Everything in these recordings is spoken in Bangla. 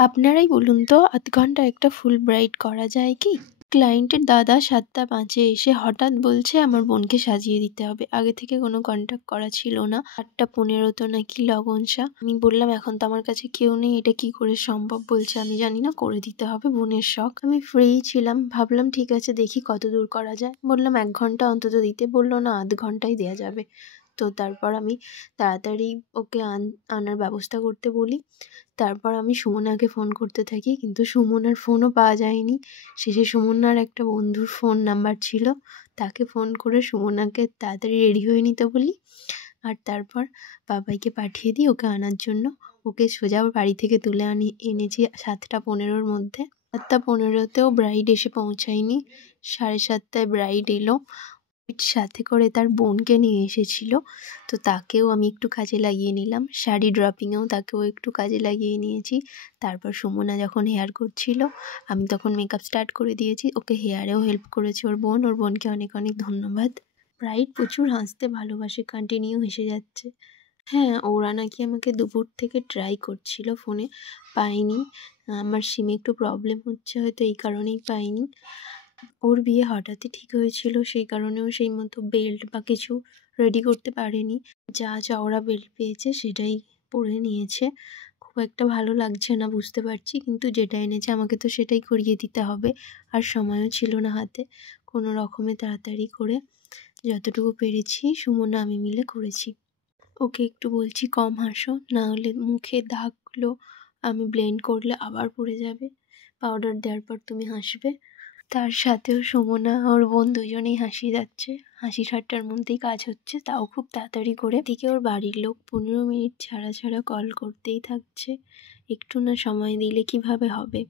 আপনারাই বলুন তো, আধ ঘন্টা একটা ফুল ব্রাইড করা যায় কি? ক্লায়েন্টের দাদা 7টা 5-এ এসে হঠাৎ বলছে আমার বোনকে সাজিয়ে দিতে হবে। আগে থেকে কোনো কন্ট্যাক্ট করা ছিল না। 8টা 15 তো নাকি লগনসা। আমি বললাম এখন তো আমার কাছে কেউ নেই, এটা কি করে সম্ভব? বলছে আমি জানি না, করে দিতে হবে, বোনের শখ। আমি ফ্রিই ছিলাম, ভাবলাম ঠিক আছে দেখি কত দূর করা যায়। বললাম 1 ঘন্টা অন্তত দিতে, বললো না আধ ঘন্টাই দেওয়া যাবে। তো তারপর আমি তাড়াতাড়ি ওকে আনার ব্যবস্থা করতে বলি। তারপর আমি সুমনাকে ফোন করতে থাকি, কিন্তু সুমনার ফোনও পাওয়া যায়নি। শেষে সুমনার একটা বন্ধুর ফোন নাম্বার ছিল, তাকে ফোন করে সুমনাকে তাড়াতাড়ি রেডি হয়ে নিতে বলি। আর তারপর বাবাইকে পাঠিয়ে দিই ওকে আনার জন্য। ওকে সোজা বাড়ি থেকে তুলে এনেছি 7টা 15-র মধ্যে। 7টা 15-তেও ব্রাইড এসে পৌঁছায়নি, 7:30টায় ব্রাইড এলো। সাথে করে তার বোনকে নিয়ে এসেছিল, তো তাকেও আমি একটু কাজে লাগিয়ে নিলাম। শাড়ি ড্রপিংয়েও তাকেও একটু কাজে লাগিয়ে নিয়েছি। তারপর সুমনা যখন হেয়ার করছিল, আমি তখন মেকআপ স্টার্ট করে দিয়েছি। ওকে হেয়ারেও হেল্প করেছে ওর বোন। ওর বোনকে অনেক অনেক ধন্যবাদ। ব্রাইড প্রচুর হাসতে ভালোবাসে, কন্টিনিউ হেসে যাচ্ছে। হ্যাঁ, ওরা নাকি আমাকে দুপুর থেকে ট্রাই করছিল ফোনে, পায়নি। আমার সিমে একটু প্রবলেম হচ্ছে, হয়তো এই কারণেই পাইনি। ওর বিয়ে হঠাৎই ঠিক হয়েছিল, সেই কারণেও সেই মতো বেল্ট বা কিছু রেডি করতে পারেনি। যা চওড়া বেল্ট পেয়েছে সেটাই পরে নিয়েছে। খুব একটা ভালো লাগছে না বুঝতে পারছি, কিন্তু যেটা এনেছে আমাকে তো সেটাই করিয়ে দিতে হবে। আর সময়ও ছিল না হাতে। কোনো রকমে তাড়াতাড়ি করে যতটুকু পেরেছি সুমনা আমি মিলে করেছি। ওকে একটু বলছি কম হাসো, না হলে মুখে দাগগুলো আমি ব্লেন্ড করলে আবার পড়ে যাবে। পাউডার দেওয়ার পর তুমি হাসবে। তার সাথেও সুমনা ওর বোন দুজনেই হাসিয়ে যাচ্ছে। হাসি ঠাট্টার মধ্যেই কাজ হচ্ছে, তাও খুব তাড়াতাড়ি করে। এদিকে ওর বাড়ির লোক 15 মিনিট ছাড়া ছাড়া কল করতেই থাকছে। একটু না সময় দিলে কিভাবে হবে?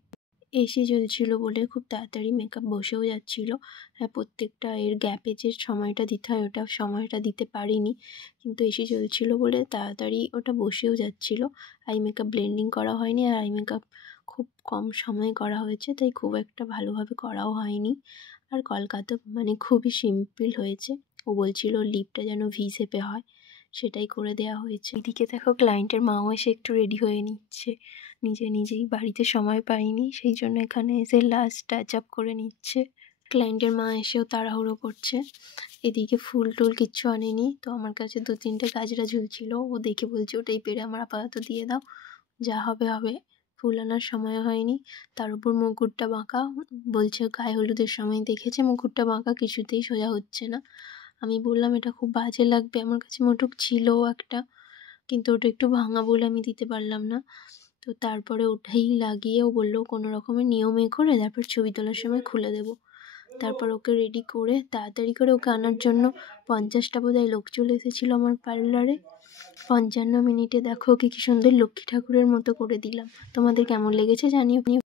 এসি চলছিল বলে খুব তাড়াতাড়ি মেকআপ বসেও যাচ্ছিল। হ্যাঁ, প্রত্যেকটা এর গ্যাপে যে সময়টা দিতে হয় ওটা সময়টা দিতে পারিনি, কিন্তু এসি চলছিল বলে তাড়াতাড়ি ওটা বসেও যাচ্ছিল। আই মেকআপ ব্লেন্ডিং করা হয়নি, আর আই মেকআপ খুব কম সময়ে করা হয়েছে, তাই খুব একটা ভালোভাবে করাও হয়নি। আর কলকাতা মানে খুবই সিম্পল হয়েছে। ও বলছিল লিপটা যেন ভি শেপে হয়, সেটাই করে দেওয়া হয়েছে। এদিকে দেখো ক্লায়েন্টের মাও এসে একটু রেডি হয়ে নিচ্ছে নিজেই। বাড়িতে সময় পাইনি, সেই জন্য এখানে এসে লাস্ট টাচ আপ করে নিচ্ছে। ক্লায়েন্টের মা এসেও তাড়াহুড়ো করছে। এদিকে ফুল টুল কিচ্ছু আনেনি, তো আমার কাছে 2-3টে গাজরা ঝুলছিল। ও দেখে বলছে ওটাই পেরে আমার আপাতত দিয়ে দাও, যা হবে হবে। ফুল আনার সময় হয়নি, তার উপর মুকুটটা বাঁকা। বলছে গায়ে হলুদের সময় দেখেছে মুকুটটা বাঁকা, কিছুতেই সোজা হচ্ছে না। আমি বললাম এটা খুব বাজে লাগবে, আমার কাছে মুটুক ছিল একটা, কিন্তু ওটা একটু ভাঙা বলে আমি দিতে পারলাম না। তো তারপরে ওটাই লাগিয়ে ও বললো কোনো রকমের নিয়মে করে তারপর ছবি তোলার সময় খুলে দেবো। তারপর ওকে রেডি করে তাড়াতাড়ি করে ওকে আনার জন্য 50টা বোধহয় লোক চলে এসেছিলো আমার পার্লারে। 55 মিনিটে দেখো ওকে কি সুন্দর লক্ষ্মী ঠাকুরের মতো করে দিলাম। তোমাদের কেমন লেগেছে জানিও।